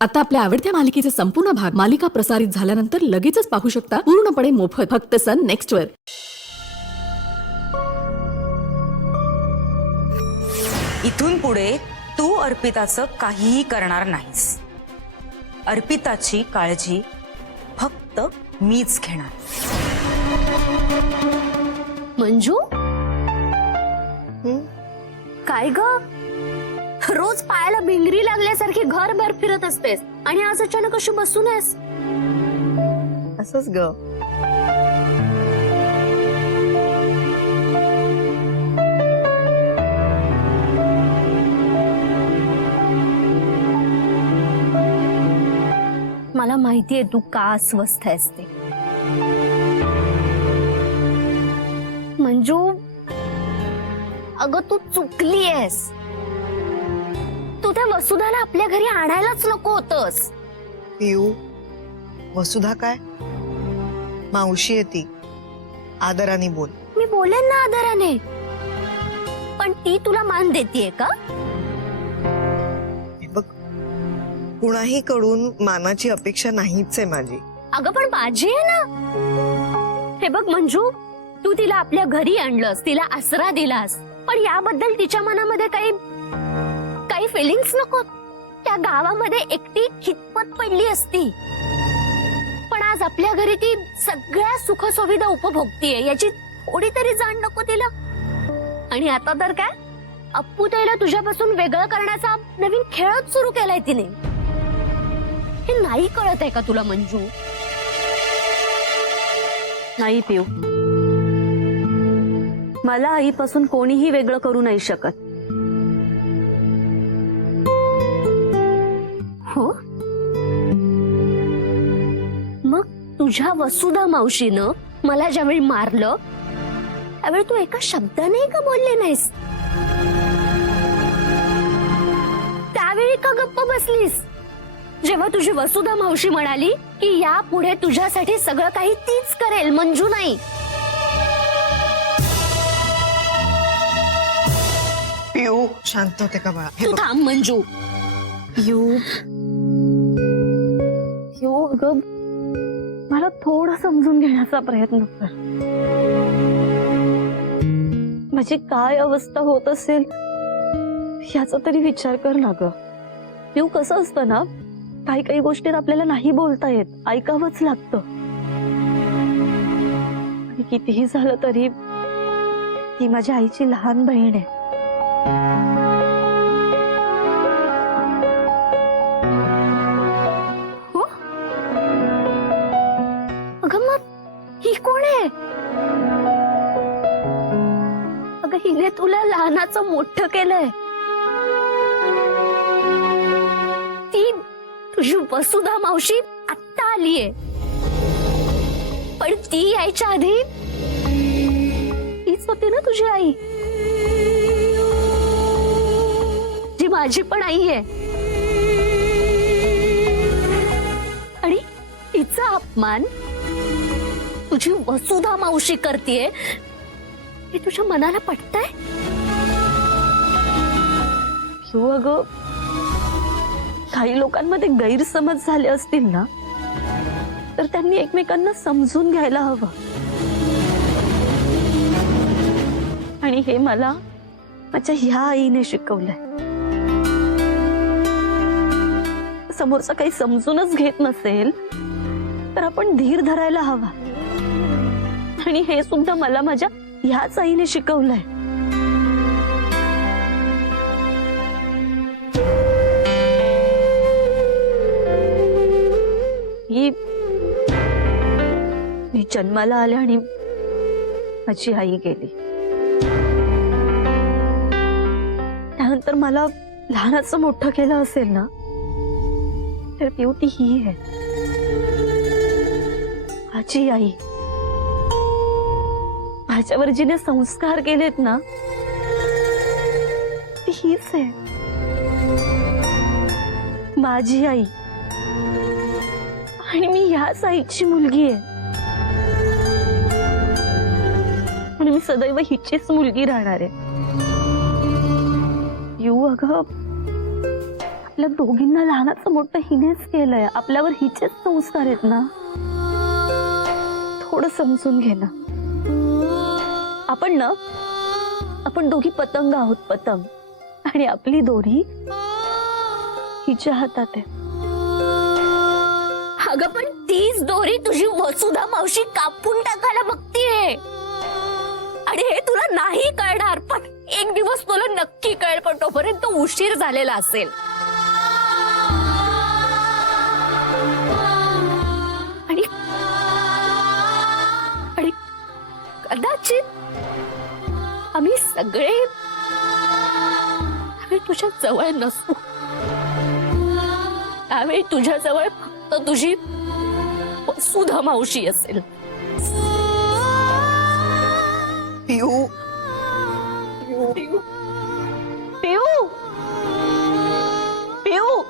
आता आपल्या आवडत्या मालिकेचे संपूर्ण भाग मालिका प्रसारित झाल्यानंतर लगेचच पाहू शकता पूर्णपणे मोफत फक्त सन नेक्स्ट वर। इथून पुढे तू अर्पिताचं काहीही करणार नाहीस। अर्पिताची काळजी फक्त मीच घेणार। मंजू काय ग रोज पायाला भिंगरी लागल्यासारखी घरभर फिरत असतेस आणि आज अचानक अशी बसून आहेस? असंच ग। मला माहितीये तू का अस्वस्थ आहेस ते। मंजू अगं तू चुकली आहेस। तू त्या वसुधाला आपल्या घरी आणायलाच नको होतस। पिऊ वसुधा काय मावशी आहे ती, आदराने बोल। मी बोलेन ना आदराने, पण ती तुला मान देतीये का? हे बघ कुणाही कडून मानाची अपेक्षा नाहीच आहे माझी। अगं पण माझी आहे ना। हे बघ मंजू, तू तिला आपल्या घरी आणलंस, तिला आसरा दिलास, पण याबद्दल तिच्या मनामध्ये काही फिलिंग्स नको। त्या गावामध्ये एकटी खितपत पडली असती, पण आज आपल्या घरी ती सगळ्या सुखसुविधा उपभोगतीये याची थोडी तरी जाण नको तिला। आणि आता तर काय, अप्पू ताईला तुझ्यापासून वेगळं करण्याचा नवीन खेळच सुरू केलाय तिने। हे नाही कळत आहे का तुला मंजू? नाही पिऊ, मला आईपासून कोणीही वेगळं करू नाही शकत। हो मग तुझ्या वसुधा मावशीनं मला ज्यावेळी मारलं त्यावेळी तू एका शब्दानेही का बोलले नाहीस? त्यावेळी का गप्प बसलीस जेव्हा तुझी वसुधा मावशी म्हणाली की यापुढे तुझ्यासाठी सगळं काही तीच करेल, मंजू नाही? पिऊ शांत होते का बाळा? हे तू बघ थांब मंजू। ग मला थोडं समजून घेण्याचा प्रयत्न कर। माझी काय अवस्था होत असेल याचा तरी विचार कर ना ग। पिऊ कसं असतं ना, काही काही गोष्टीत आपल्याला नाही बोलता येत, ऐकावंच लागतं। आणि कितीही झालं तरी ती माझ्या आईची लहान बहीण आहे। हो अगं मग ही कोण आहे? अगं हिने तुला लहानाचं मोठं केलंय। ती तुझी वसुधा मावशी आत्ता आलीये, पण ती यायच्या आधी हीच होती ना तुझी आई, जी माझी पण आई आहे। आणि तिचा अपमान तुझी वसुधा मावशी करतेय हे तुझ्या मनाला पटतंय? किंवा अगं काही लोकांमध्ये गैरसमज झाले असतील ना, तर त्यांनी एकमेकांना समजून घ्यायला हवं। आणि हे मला माझ्या ह्या आईने शिकवलंय। समोरचा काही समजूनच घेत नसेल तर आपण धीर धरायला हवा। आणि हे सुद्धा मला माझ्या ह्याच आईने शिकवलंय। मी जन्माला आले आणि माझी आई गेली, त्यानंतर मला लहानाचं मोठं केलं असेल ना, तर पिऊ ती ही आहे, माझी आई। माझ्यावर जिने संस्कार केलेत ना, ती हीच आहे, माझी आई। आणि मी ह्याच आईची मुलगी आहे, आणि मी सदैव हिचीच मुलगी राहणार आहे। पिऊ अगं आपल्या दोघींना लहानाचं मोठं हिनेच केलंय. आपल्यावर हिचेच संस्कार आहेत ना. थोडं समजून घे ना. आपण दोघी पतंग आहोत, पतंग. आणि आपली दोरी हिच्या हातात आहे. अगं पण तीच दोरी तुझी वसुधा मावशी कापून टाकायला बघतीये. आणि हे तुला नाही कळणार, पण एक दिवस तुला नक्की कळेल. पण तोपर्यंत उशीर झालेला असेल. आणि आणि कदाचित आम्ही सगळे तुझ्या जवळ नसू. त्यावेळी तुझ्या जवळ फक्त तुझी वसुधा मावशी असेल. पिऊ पिऊ पिऊ पिऊ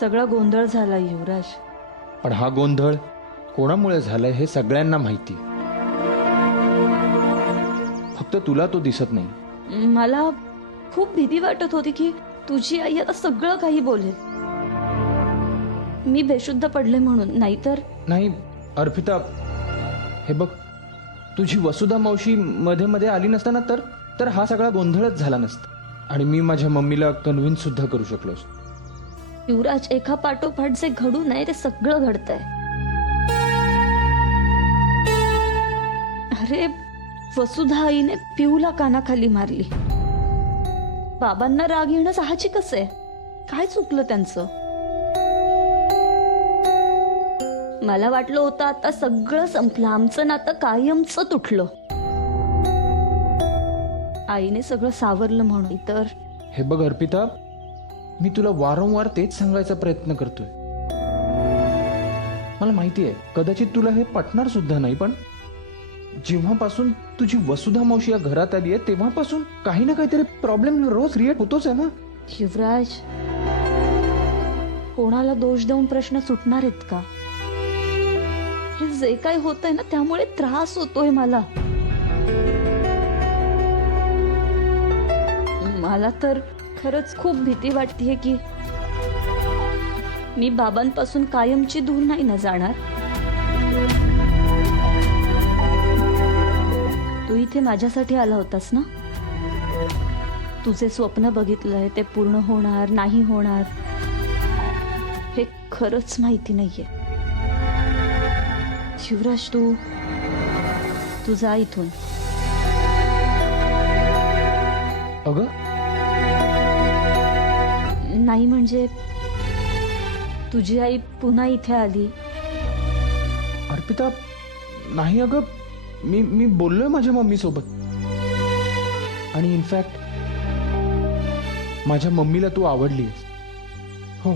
सगळा गोंधळ झाला युवराज. पण हा गोंधळ कोणामुळे झालाय हे सगळ्यांना माहिती. फक्त तुला तो दिसत नाही. मला खूप भीती वाटत होती की तुझी आई आता सगळं काही बोलेल. मी बेशुद्ध पडले म्हणून. नाहीतर नाही अर्पिता, हे बघ, तुझी वसुधा मावशी मध्ये मध्ये आली नसताना तर हा सगळा गोंधळच झाला नसता. आणि मी माझ्या मम्मीला कन्व्हिन्स सुद्धा करू शकलो असतो. युवराज, एका पाठोपाठ जे घडू नये ते सगळं घडतंय. अरे वसुधा आईने पिऊला कानाखाली मारली. बाबांना राग येणं साहजिकच आहे. काय चुकलं त्यांचं? मला वाटलं होतं आता सगळं संपलं, आमचं नातं कायमचं तुटलं. आईने सगळं सावरलं म्हणून. तर हे बघ अर्पिता, मी तुला वारंवार तेच सांगायचा प्रयत्न करतोय. मला माहिती आहे कदाचित तुला हे पटणार सुद्धा नाही, पण जेव्हापासून तुझी वसुधा मावशी या घरात आली आहे तेव्हापासून काही ना काहीतरी प्रॉब्लेम रोज क्रिएट होतोच आहे ना. युवराज, कोणाला दोष देऊन प्रश्न सुटणार आहेत का? हे जे काही होतंय ना त्यामुळे त्रास होतोय मला. मला तर खरंच खूप भीती वाटतेय की मी बाबांपासून कायमची दूर नाही ना जाणार. तू इथे माझ्यासाठी आला होतास ना. तुझे स्वप्न बघितलंय, ते पूर्ण होणार नाही होणार हे खरंच माहिती नाहीये. युवराज, तू जा इथून. अगं नाही म्हणजे तुझी आई पुन्हा इथे आली. अर्पिता, नाही अगं, मी बोललोय माझ्या मम्मी सोबत. आणि इनफॅक्ट माझ्या मम्मीला तू आवडलीस. हो,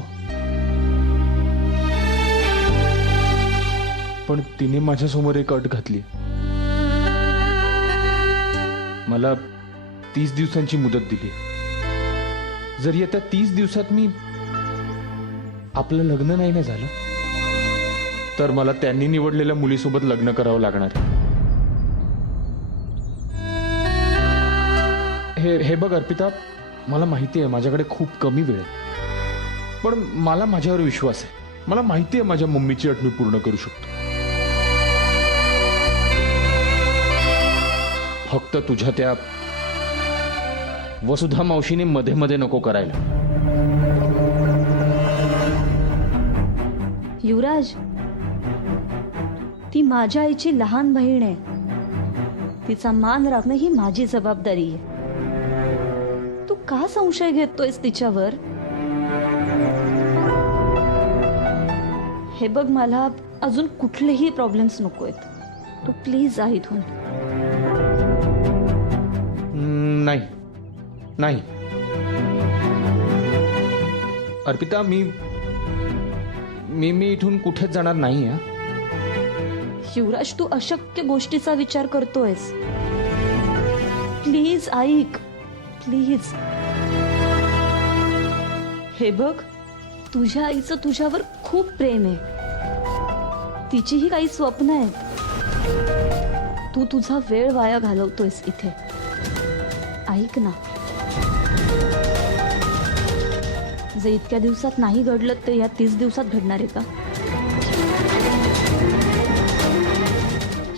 पण तिने माझ्यासमोर एक अट घातली. मला 30 दिवसांची मुदत दिली. जर येत्या 30 दिवसात मी आपलं लग्न नाही ना झालं तर मला त्यांनी निवडलेल्या मुलीसोबत लग्न करावं लागणार. हे बघ अर्पिता, मला माहिती आहे माझ्याकडे खूप कमी वेळ आहे, पण मला माझ्यावर विश्वास आहे. मला माहिती आहे माझ्या मम्मीची अट मी पूर्ण करू शकतो. फक्त तुझ्या त्या वसुधा मावशीने मध्ये मध्ये नको करायला. युवराज, ती माझ्या आईची लहान बहीण आहे. तिचा मान राखणं ही माझी जबाबदारी आहे. तू का संशय घेतोयस तिच्यावर? हे बघ, मला अजून कुठलेही प्रॉब्लेम्स नकोयत. तू प्लीज जा इथून. नाही नाही अर्पिता, मी मी मी इथून कुठेच जाणार नाही. युवराज, तू अशक्य गोष्टीचा विचार करतोयस. प्लीज ऐक, प्लीज. हे बघ, तुझ्या आईचं तुझ्यावर खूप प्रेम आहे. तिचीही काही स्वप्न आहेत. तू तुझा वेळ वाया घालवतोयस इथे. ऐक ना, जे इतक्या दिवसात नाही घडलं ते या 30 दिवसात घडणार आहे का?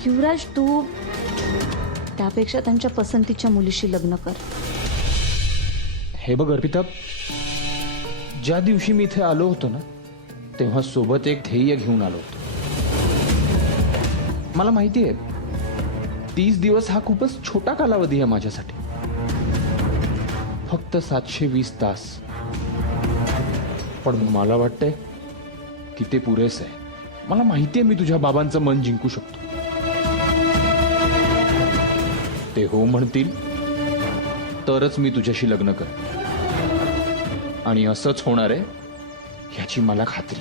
युवराज, तू त्यापेक्षा त्यांच्या पसंतीच्या मुलीशी लग्न कर. हे बघ अर्पिता, ज्या दिवशी मी इथे आलो होतो ना, तेव्हा सोबत एक ध्येय घेऊन आलो होतो. मला माहिती आहे 30 दिवस हा खूपच छोटा कालावधी आहे माझ्यासाठी. फक्त 720 तास. पण मला वाटतंय की ते पुरेसं आहे. मला माहिती आहे मी तुझ्या बाबांचं मन जिंकू शकतो. ते हो म्हणतील तरच मी तुझ्याशी लग्न कर. आणि असंच होणार आहे ह्याची मला खात्री.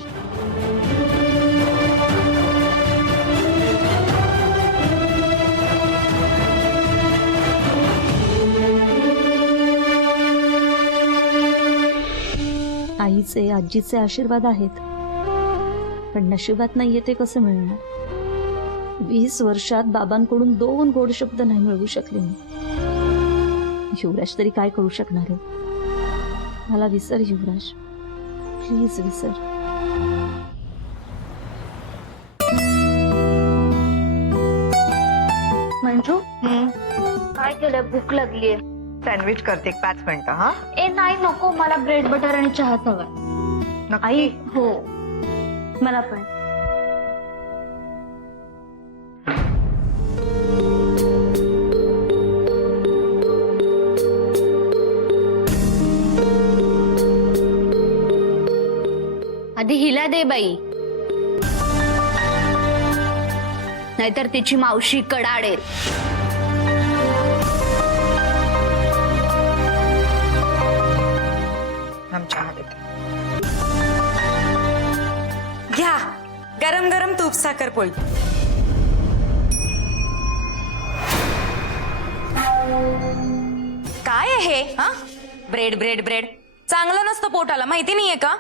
आईचे आजीचे आशीर्वाद आहेत, पण नशिबात नाहीये ते कसं मिळणार? 20 वर्षात बाबांकडून 2 गोड शब्द नाही मिळवू शकले मी. युवराज तरी काय करू शकणार आहे? मला विसर युवराज, प्लीज विसर. मंजू, काय केलं? भूक लागलीये. सँडविच करते 5 मिनिटं. हा, ए नाही, नको. मला ब्रेड बटर आणि चहा हवा. नक्की? आई, हो, मला पण. आधी हिला दे बाई, नाहीतर तिची मावशी कडाडेल. चहा देते. घ्या गरम गरम तूप साखर पोळी. काय आहे हे? हा, ब्रेड ब्रेड ब्रेड चांगलं नसतं पोटाला, माहिती नाहीये का?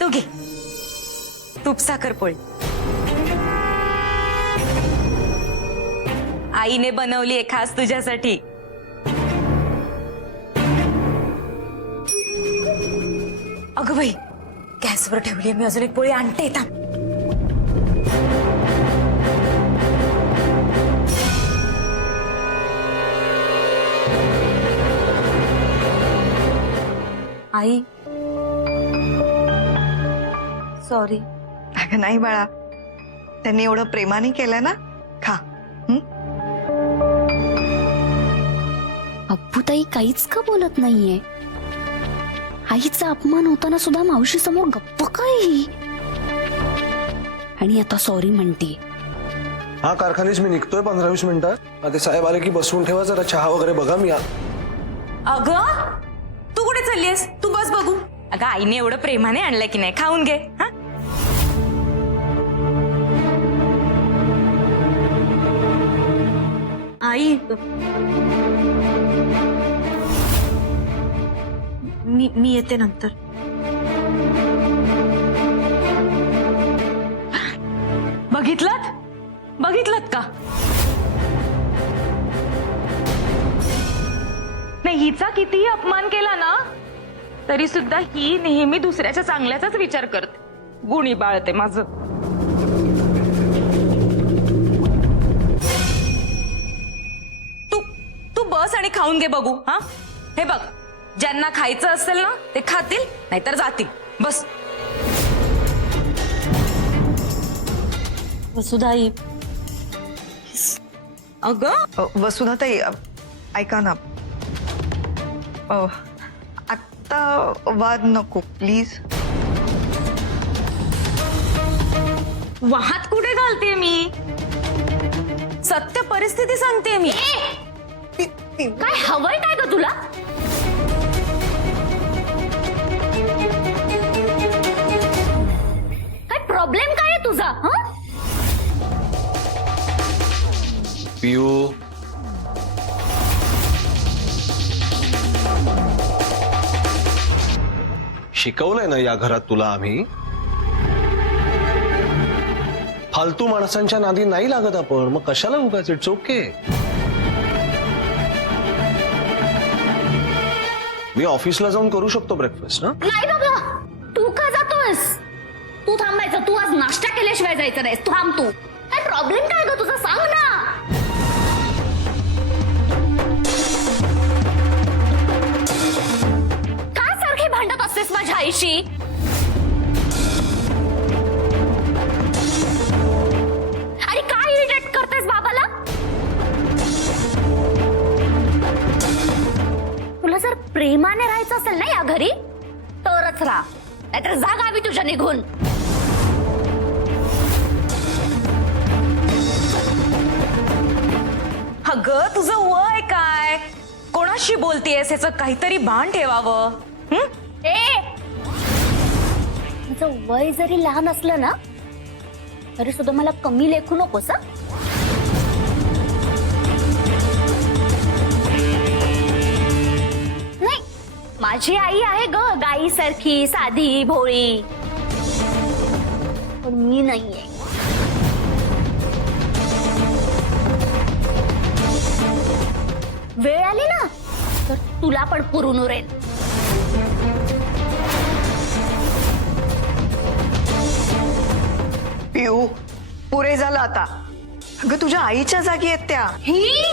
तू घे तूप साखर पोळी. आईने बनवली आहे खास तुझ्यासाठी. अगं बाई, गॅसवर ठेवली मी, अजून एक पोळी आणते. थांब. आई, सॉरी. अगं नाही बाळा, त्यांनी एवढं प्रेमाने केलं ना. खा. अब्बूताई काहीच का बोलत नाहीये? आईचा अपमान होताना सुद्धा मावशी समोर गप्प काय ही? आणि आता सॉरी म्हणते. हा, कारखानीच मी निघतोय 15-20 मिनिटात. ते साहेब आले की बसवून ठेवा, जरा चहा वगैरे बघा. मी अगं तू कुठे चाललीयस? तू बस बघू. अगं आईने एवढं प्रेमाने आणलंय की नाही, खाऊन घे. हा, आई, मी येते नंतर. बघितलत का? नाही, हिचा कितीही अपमान केला ना तरी सुद्धा ही नेहमी दुसऱ्याच्या चांगल्याचाच विचार करते. गुणी बाळते माझं. तू बस आणि खाऊन घे बघू. हा, हे बघ, ज्यांना खायचं असेल ना ते खातील, नाहीतर जातील. बस. वसुधाई, अगं वसुधाताई ऐका ना, आत्ता वाद नको प्लीज. वाहात कुठे घालते मी? सत्य परिस्थिती सांगते मी. काय हवंय काय ग तुला? काय प्रॉब्लेम काय आहे तुझा? हं? पियू, शिकवलंय ना या घरात तुला आम्ही. फालतू माणसांच्या नादी नाही लागत आपण, मग कशाला उगाच. It's okay. मी ऑफिसला जाऊन करू शकतो ब्रेकफास्ट ना. नाही बाबा, तू का जातोस? तू थांबायचं. तू आज नाश्ता केल्याशिवाय जायचं नाही. थांब तू. काय प्रॉब्लेम काय ग तुझा? सांग ना. का सारखी भांडत असतेस माझ्या आईशी? आणि काय इरिटेट करतेस बाबाला? तुला जर प्रेमाने राहायचं असेल ना या घरी तरच राहा, नाहीतर जा गावी तुझ्या निघून. अगं तुझं वय काय? कोणाशी बोलतेस याचं काहीतरी भान ठेवावं. ए, तुझं वय जरी लहान असलं ना तरी सुद्धा मला कमी लेखू नकोस. हं? नाही, माझी आई आहे ग गाईसारखी साधी भोळी, पण मी नाहीये. वेळ आली ना तर तुला पण पुरून उरेल. पियू, पुरे झालं आता. अगं तुझ्या आईच्या जागी आहेत त्या. ही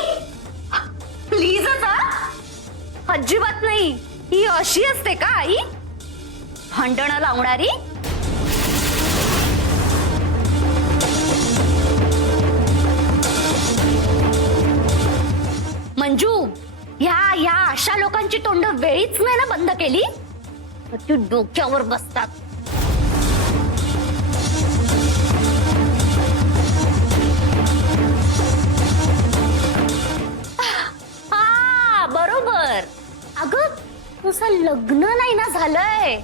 प्लीजच अजिबात नाही. ही अशी असते का आई? भांडणं लावणारी. मंजू, ह्या अशा लोकांची तोंड वेळीच नाही ना बंद केली तर ती डोक्यावर बसतात. हा बरोबर. अगं तुझं लग्न नाही ना झालंय.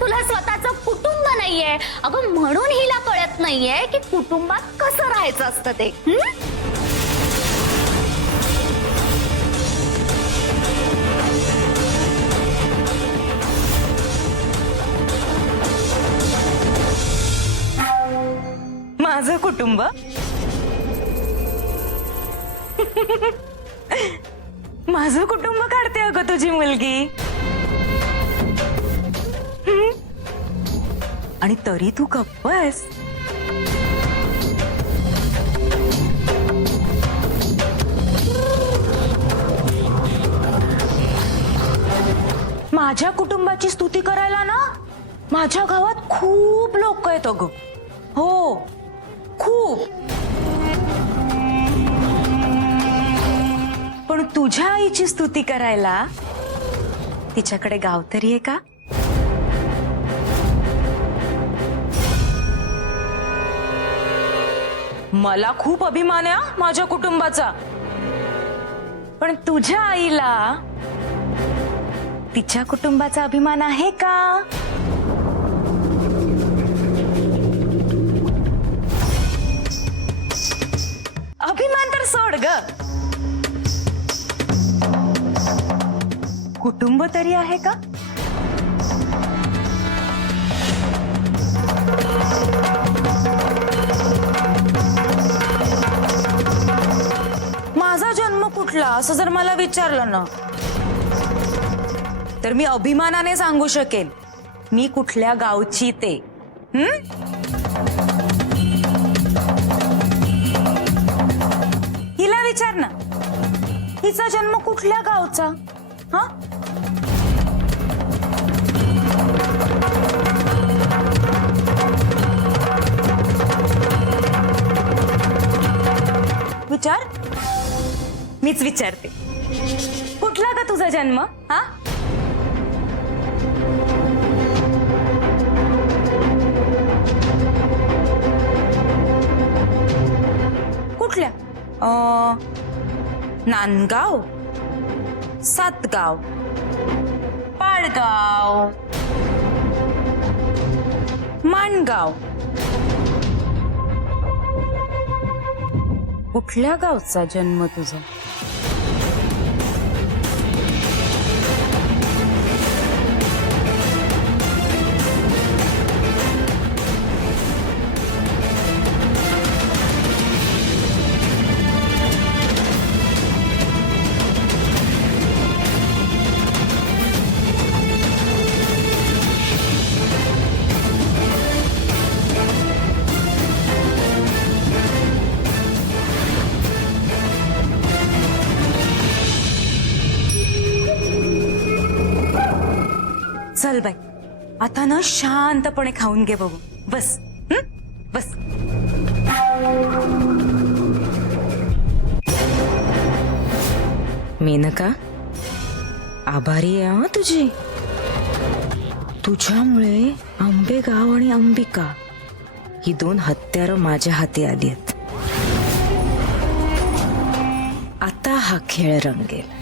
तुला स्वतःचं कुटुंब नाहीये. अगं म्हणून हिला कळत नाहीये की कुटुंबात कसं राहायचं असतं ते. माझं कुटुंब माझं कुटुंब काढते अगं तुझी मुलगी. आणि तरी तू गप्प आहेस. माझ्या कुटुंबाची स्तुती करायला ना माझ्या गावात खूप लोक आहेत अगं. हो, खूप. पण तुझ्या आईची स्तुती करायला तिच्याकडे गाव तरी आहे का? मला खूप अभिमान आहे माझ्या कुटुंबाचा. पण तुझ्या आईला तिच्या कुटुंबाचा अभिमान आहे का? अभिमान तर सोड ग, कुटुंब तरी आहे का? माझा जन्म कुठला असं जर मला विचारलं ना तर मी अभिमानाने सांगू शकेन मी कुठल्या गावची ते. हिला विचार ना, हिचा जन्म कुठल्या गावचा? हा, विचार. मीच विचारते, कुठला का तुझा जन्म? हा, कुठल्या? नांदगाव, सातगाव, पाडगाव, माणगाव. कुठल्या गावचा जन्म तुझा? चल बाई, आता ना शांतपणे खाऊन घे बघू. बस, बस. मेनका, आभारी आहे हा तुझी. तुझ्यामुळे आंबेगाव आणि अंबिका ही 2 हत्यारं माझ्या हाती आली आहेत. आता हा खेळ रंगेल.